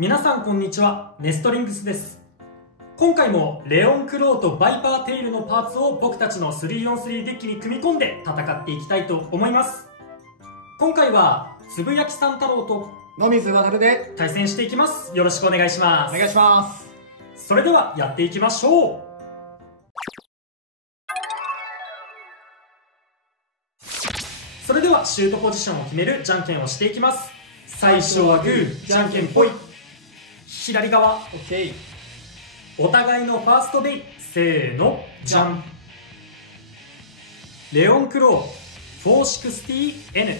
皆さんこんにちは、ネストリングスです。今回もレオンクローとバイパーテイルのパーツを僕たちの 3on3 デッキに組み込んで戦っていきたいと思います。今回はつぶやきさん太郎と野水渡で対戦していきます。よろしくお願いします。お願いします。それではやっていきましょう。それではシュートポジションを決めるじゃんけんをしていきます。最初はグー、じゃんけんぽい。左側 OK。 お互いのファーストベイ、せーの、じゃん。レオンクロー 460N、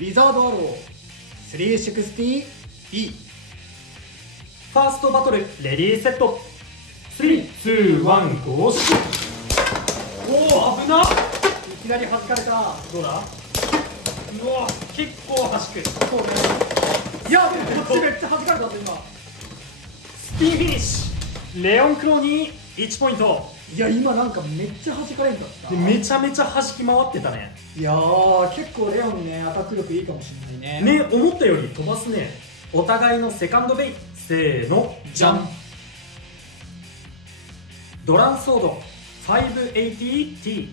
リザードアロー 360E。 ファーストバトルレディーセット、3、2、1、ゴーシュ。おお、危なっ。いきなり弾かれた。どうだ。うわ、結構弾く。そうね。いや、こっちめっちゃ弾かれたぞ今。スピンフィニッシュ。レオンクローに1ポイント。いや、今なんかめっちゃ弾かれんかった。でめちゃめちゃ弾き回ってたね。いやー、結構レオンね、アタック力いいかもしれないね。ね、思ったより飛ばすね。お互いのセカンドベイ、せーの、じゃん。ドランソード 580T、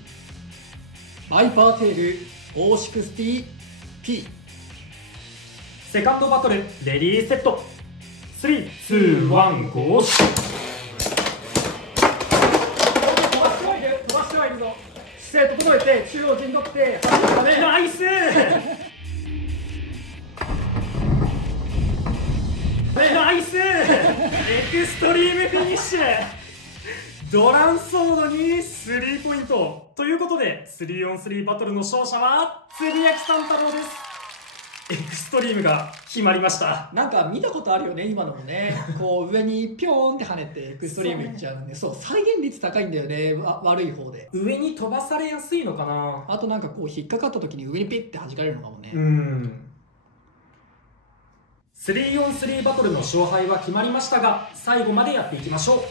バイパーテール 460P。 セカンドバトルレディーセット、3、2、1、ゴーシュ。飛ばしてはいるぞ。姿勢整えて中央陣取って弾くため。ナイスナイスエクストリームフィニッシュ。ドランソードに3ポイントということで 3on3 バトルの勝者はつぶやきさん太郎です。エクストリームが決まりました。なんか見たことあるよね、今のもね。こう上にピョーンって跳ねてエクストリームいっちゃうんで、そう、再現率高いんだよね、悪い方で。上に飛ばされやすいのかな。あとなんかこう引っかかった時に上にピッて弾かれるのかもね。3on3 バトルの勝敗は決まりましたが、最後までやっていきましょ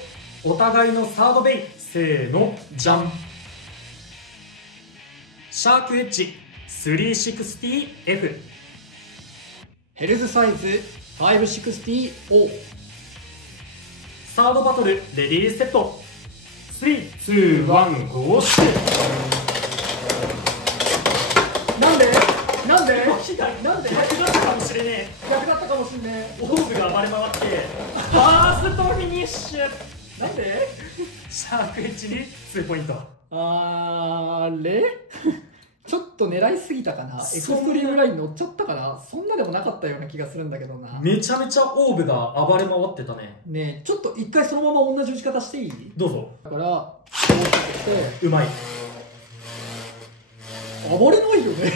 う。お互いのサードベイ、せーの、じゃん。シャークエッジ 360F、 ヘルズサイズ 560O。 サードバトルレディーセット、3、2、1、ゴーシュ。なんでなんでなんで役立ったかもしれねえ。役立ったかもしんねえ。オーブが暴れ回ってファーストフィニッシュ。なんでシャークエッジに2ポイント。あれちょっと狙いすぎたかな。エクストリームライン乗っちゃったかな。そんなでもなかったような気がするんだけどな。めちゃめちゃオーブが暴れ回ってたね。ねえ、ちょっと一回そのまま同じ打ち方していい？どうぞ。だからこうしてうまい。暴れないよね。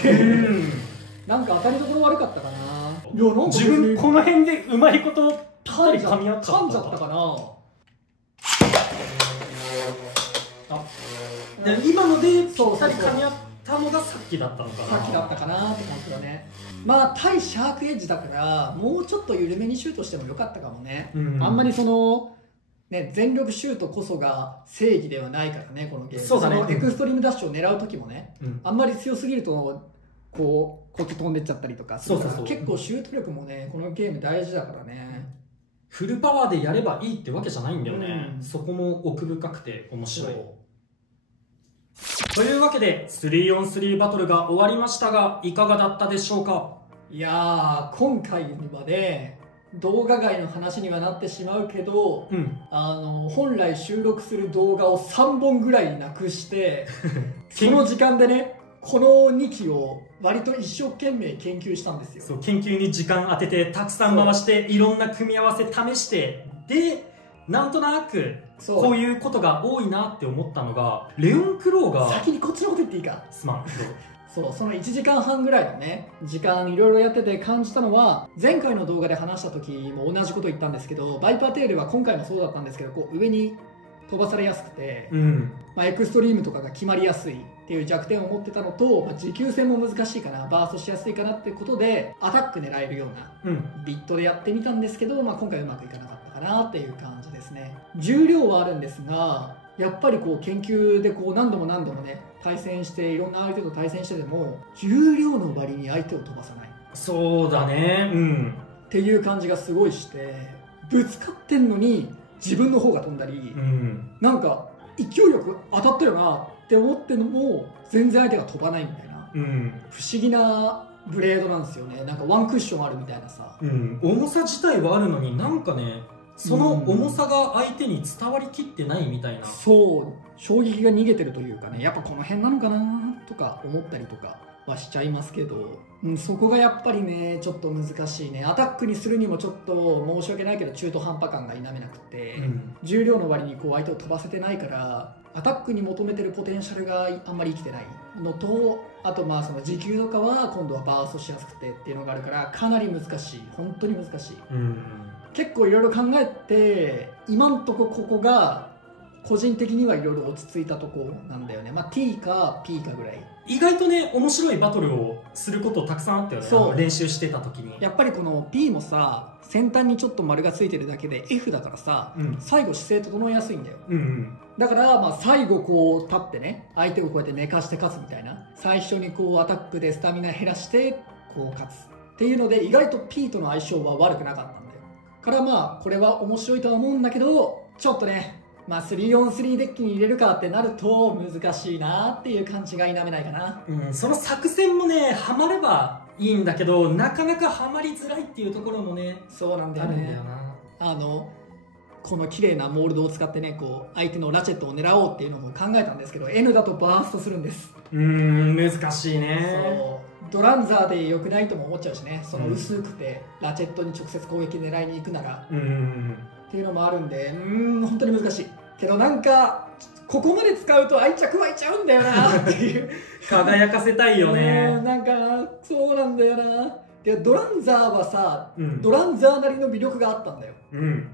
なんか当たりどころ悪かったかな。いや、なんか自分この辺でうまいことぴったり噛み合った。噛んじゃったかな。今のでぴったり噛み合ったのがさっきだったのかな。さっきだったかなって感じだね。まあ対シャークエッジだからもうちょっと緩めにシュートしてもよかったかもね。あんまりそのね、全力シュートこそが正義ではないからね、このゲーム。そうだね。そのエクストリームダッシュを狙う時もね、あんまり強すぎるとこっち飛んでっちゃったりとかするから、結構シュート力もね、このゲーム大事だからね。フルパワーでやればいいってわけじゃないんだよね。そこも奥深くて面白い。というわけで 3on3 バトルが終わりましたが、いかがだったでしょうか。いやー、今回まで動画外の話にはなってしまうけど、本来収録する動画を3本ぐらいなくしてその時間でね、この2期を割と一生懸命研究したんですよ。そう、研究に時間当ててたくさん回していろんな組み合わせ試して、でなんとなくこういうことが多いなって思ったのが、レオンクローが先にこっちのこと言っていいか。すまん。そう、その1時間半ぐらいのね、時間いろいろやってて感じたのは、前回の動画で話した時も同じこと言ったんですけど、バイパーテールは今回もそうだったんですけど、こう上に飛ばされやすくて、エクストリームとかが決まりやすいっていう弱点を持ってたのと、持久戦も難しいかな、バーストしやすいかなってことでアタック狙えるようなビットでやってみたんですけど、今回うまくいかなかったかなっていう感じですね。重量はあるんですが、やっぱりこう研究でこう何度もね対戦していろんな相手と対戦してでも重量の割に相手を飛ばさない。そうだね。っていう感じがすごいして、ぶつかってんのに自分の方が飛んだり、なんか勢いよく当たったよなって思ってのも全然相手が飛ばないみたいな、不思議なブレードなんですよね。なんかワンクッションあるみたいなさ、重さ自体はあるのになんかね、その重さが相手に伝わりきってないみたいな、そう衝撃が逃げてるというかね、やっぱこの辺なのかなとか思ったりとかはしちゃいますけど、そこがやっぱりねちょっと難しいね。アタックにするにもちょっと申し訳ないけど中途半端感が否めなくて、重量の割にこう相手を飛ばせてないからアタックに求めてるポテンシャルがあんまり生きてないのと、あとまあその持久とかは今度はバーストしやすくてっていうのがあるからかなり難しい、本当に難しい。結構いろいろ考えて今んとこここが個人的にはいろいろ落ち着いたとこなんだよね。まあ T か P かぐらい。意外とね面白いバトルをすることたくさんあったよね。そう練習してた時にやっぱりこの P もさ、先端にちょっと丸がついてるだけで F だからさ、最後姿勢整えやすいんだよ。だからまあ最後こう立ってね、相手をこうやって寝かして勝つみたいな、最初にこうアタックでスタミナ減らしてこう勝つっていうので意外と P との相性は悪くなかったんだよ。からまあこれは面白いとは思うんだけど、ちょっとねまあ 3on3 デッキに入れるかってなると難しいなっていう感じが否めないかな。その作戦もねハマればいいんだけど、なかなかハマりづらいっていうところもね、そうなんだよね。あるんだよな。この綺麗なモールドを使ってね、こう相手のラチェットを狙おうっていうのも考えたんですけど、 N だとバーストするんです。難しいね。そうドランザーで良くないとも思っちゃうしね、その薄くてラチェットに直接攻撃狙いに行くならっていうのもあるんで、本当に難しいけど、なんかここまで使うと愛着湧いちゃうんだよなっていう輝かせたいよね。なんかそうなんだよな。でドランザーはさ、ドランザーなりの魅力があったんだよ。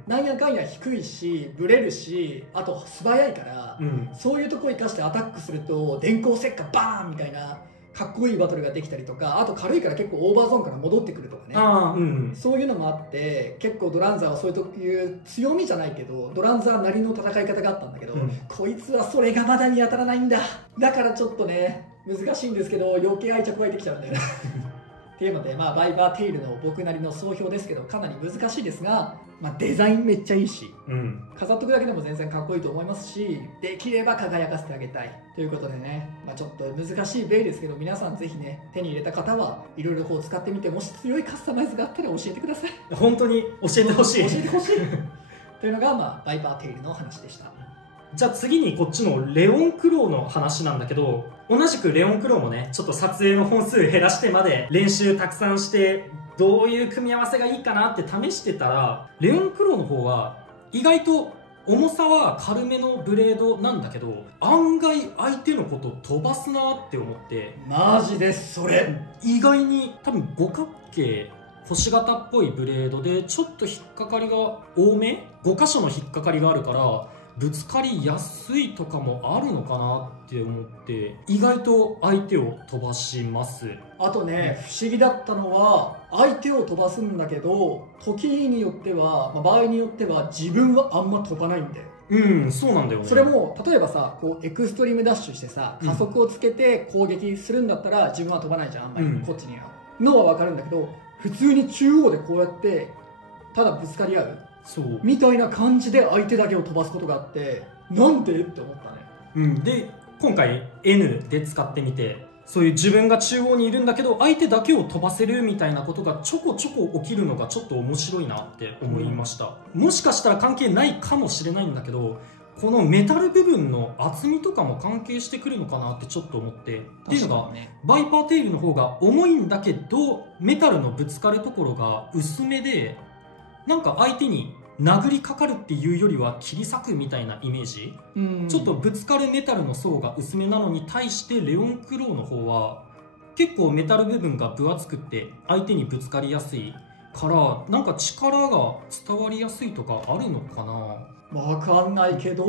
なんやかんや低いしブレるし、あと素早いから、そういうとこを生かしてアタックすると電光石火バーンみたいなかっこいいバトルができたりとか、あと軽いから結構オーバーゾーンから戻ってくるとかね、そういうのもあって結構ドランザーはそういう強みじゃないけどドランザーなりの戦い方があったんだけど、こいつはそれがまだに当たらないんだ。だからちょっとね難しいんですけど余計愛着湧いてきちゃうんだよねっていうので、まあバイバーテイルの僕なりの総評ですけどかなり難しいですが、まあ、デザインめっちゃいいし、飾っとくだけでも全然かっこいいと思いますし、できれば輝かせてあげたいということでね、まあ、ちょっと難しいベイですけど皆さんぜひね手に入れた方はいろいろこう使ってみて、もし強いカスタマイズがあったら教えてください。本当に教えてほしい教えてほしいというのが、まあ、バイバーテイルの話でした。じゃあ次にこっちのレオンクローの話なんだけど、同じくレオンクローもねちょっと撮影の本数減らしてまで練習たくさんしてどういう組み合わせがいいかなって試してたら、レオンクローの方は意外と重さは軽めのブレードなんだけど案外相手のこと飛ばすなって思って、マジですそれ意外に多分五角形星型っぽいブレードでちょっと引っかかりが多め、5箇所の引っかかりがあるからぶつかりやすいとかもあるのかなって思って意外と相手を飛ばします。あとね、不思議だったのは相手を飛ばすんだけど時によっては、場合によっては自分はあんま飛ばないんだよ。そうなんだよね。それも例えばさこうエクストリームダッシュしてさ加速をつけて攻撃するんだったら自分は飛ばないじゃん、あんまり、こっちにはのは分かるんだけど、普通に中央でこうやってただぶつかり合うみたいな感じで相手だけを飛ばすことがあって、なんでって思ったね。で今回 N で使ってみて、そういう自分が中央にいるんだけど相手だけを飛ばせるみたいなことがちょこちょこ起きるのがちょっと面白いなって思いました。もしかしたら関係ないかもしれないんだけど、このメタル部分の厚みとかも関係してくるのかなってちょっと思って、っていうのがバイパーテイルの方が重いんだけどメタルのぶつかるところが薄めで、なんか相手に殴りかかるっていうよりは切り裂くみたいなイメージ、ちょっとぶつかるメタルの層が薄めなのに対してレオンクローの方は結構メタル部分が分厚くって相手にぶつかりやすいから、なんか力が伝わりやすいとかあるのかな。分かんないけど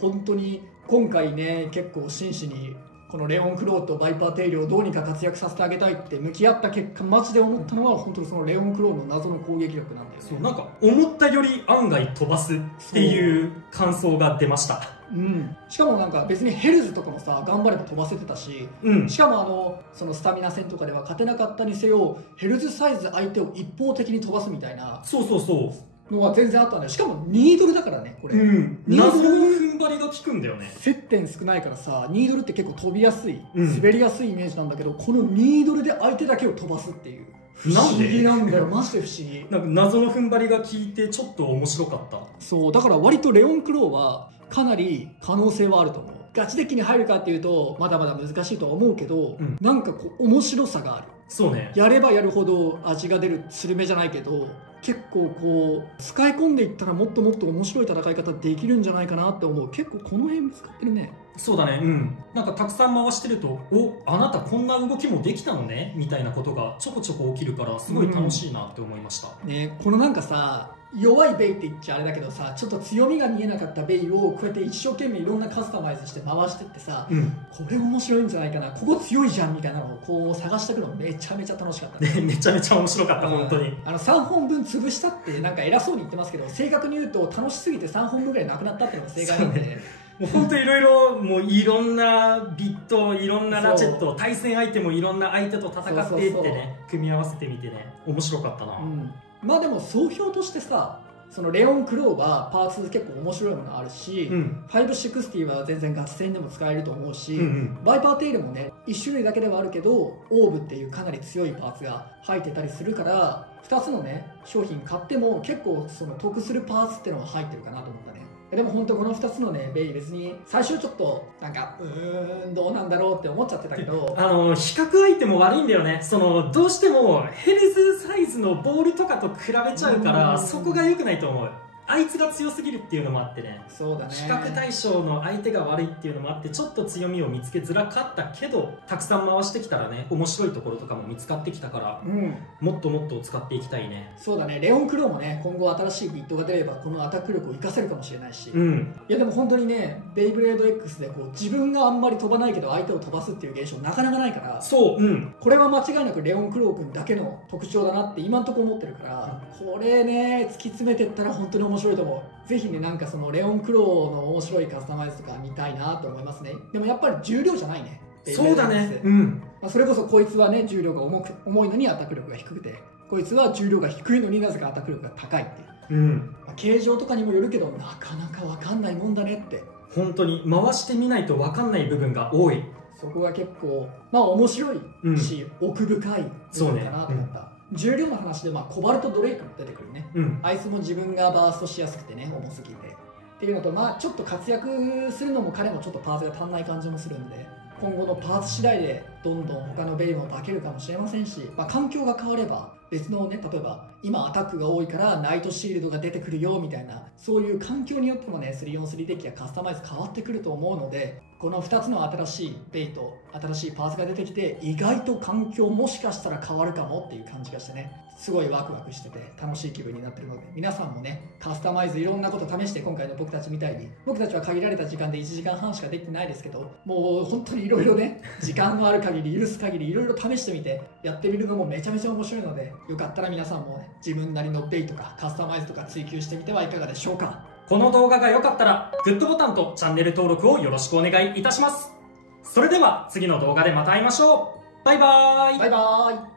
本当に今回ね結構真摯にこのレオンクローとバイパーテイルをどうにか活躍させてあげたいって向き合った結果マジで思ったのは本当にそのレオンクローの謎の攻撃力なんだよね。そうなんか思ったより案外飛ばすっていう感想が出ました。うん、しかもなんか別にヘルズとかもさ頑張れば飛ばせてたし、しかもそのスタミナ戦とかでは勝てなかったにせよヘルズサイズ相手を一方的に飛ばすみたいなのは全然あったんだよ。しかもニードルだからねこれ、謎の踏ん張りが効くんだよね。接点少ないからさ、ニードルって結構飛びやすい、滑りやすいイメージなんだけど、このニードルで相手だけを飛ばすっていう不思議なんだよ。マジで不思議。なんか謎の踏ん張りが効いてちょっと面白かった。そうだから割とレオン・クローはかなり可能性はあると思う。ガチデッキに入るかっていうとまだまだ難しいとは思うけど、なんかこう面白さがある。そうね、やればやるほど味が出るスルメじゃないけど、結構こう使い込んでいったらもっともっと面白い戦い方できるんじゃないかなって思う。結構この辺使ってるね。そうだね、なんかたくさん回してると、お、あなたこんな動きもできたのねみたいなことがちょこちょこ起きるからすごい楽しいなって思いました、ね。このなんかさ弱いベイって言っちゃあれだけどさ、ちょっと強みが見えなかったベイをこうやって一生懸命いろんなカスタマイズして回してってさ、これ面白いんじゃないかな、ここ強いじゃんみたいなのをこう探していくのめちゃめちゃ楽しかったね。めちゃめちゃ面白かった、本当に。3本分潰したってなんか偉そうに言ってますけど、正確に言うと楽しすぎて3本分ぐらいなくなったっていうのが正解なんで、もう本当いろいろ、もういろんなビット、いろんなラチェット、対戦相手もいろんな相手と戦っていってね、組み合わせてみてね、面白かったな。まあでも総評としてさ、そのレオン・クローはパーツ結構面白いものあるし、560は全然ガチ戦でも使えると思うし、バイパーテイルもね1種類だけではあるけどオーブっていうかなり強いパーツが入ってたりするから、2つのね商品買っても結構その得するパーツっていうのが入ってるかなと思ったね。でも本当この2つのねベイ別に最初ちょっとなんかどうなんだろうって思っちゃってたけど、比較相手も悪いんだよね。そのどうしてもヘルズサイズのボールとかと比べちゃうから、そこが良くないと思う。あいつが強すぎるっていうのもあってね、そうだね、比較対象の相手が悪いっていうのもあって、ちょっと強みを見つけづらかったけど、たくさん回してきたらね面白いところとかも見つかってきたから、もっともっと使っていきたいね。そうだね、レオン・クローもね今後新しいビットが出ればこのアタック力を活かせるかもしれないし、いやでも本当にねベイブレード X でこう自分があんまり飛ばないけど相手を飛ばすっていう現象なかなかないから、これは間違いなくレオン・クロー君だけの特徴だなって今んところ思ってるから、これね突き詰めてったら本当に面白いと思う。ぜひねなんかそのレオン・クローの面白いカスタマイズとか見たいなと思いますね。でもやっぱり重量じゃないね。そうだね、それこそこいつはね重量が重いのにアタック力が低くて、こいつは重量が低いのになぜかアタック力が高いっていう、形状とかにもよるけどなかなか分かんないもんだねって。本当に回してみないと分かんない部分が多い。そこが結構まあ面白いし、奥深い部分かなと思った。重量の話で、コバルト・ドレイクも出てくるね、あいつも自分がバーストしやすくてね重すぎてっていうのと、ちょっと活躍するのも彼もちょっとパーツが足んない感じもするんで、今後のパーツ次第でどんどん他のベイも化けるかもしれませんし、環境が変われば別のね、例えば今アタックが多いからナイトシールドが出てくるよみたいな、そういう環境によってもね 3on3 デッキやカスタマイズ変わってくると思うので、この2つの新しいベイと新しいパーツが出てきて意外と環境もしかしたら変わるかもっていう感じがしてね、すごいワクワクしてて楽しい気分になってるので、皆さんもねカスタマイズいろんなこと試して、今回の僕たちみたいに、僕たちは限られた時間で1時間半しかできてないですけど、もう本当にいろいろね時間のある限り許す限りいろいろ試してみてやってみるのもめちゃめちゃ面白いので、よかったら皆さんもね自分なりのベイとかカスタマイズとか追求してみてはいかがでしょうか。この動画が良かったらグッドボタンとチャンネル登録をよろしくお願いいたします。それでは次の動画でまた会いましょう。バイバーイ。バイバーイ。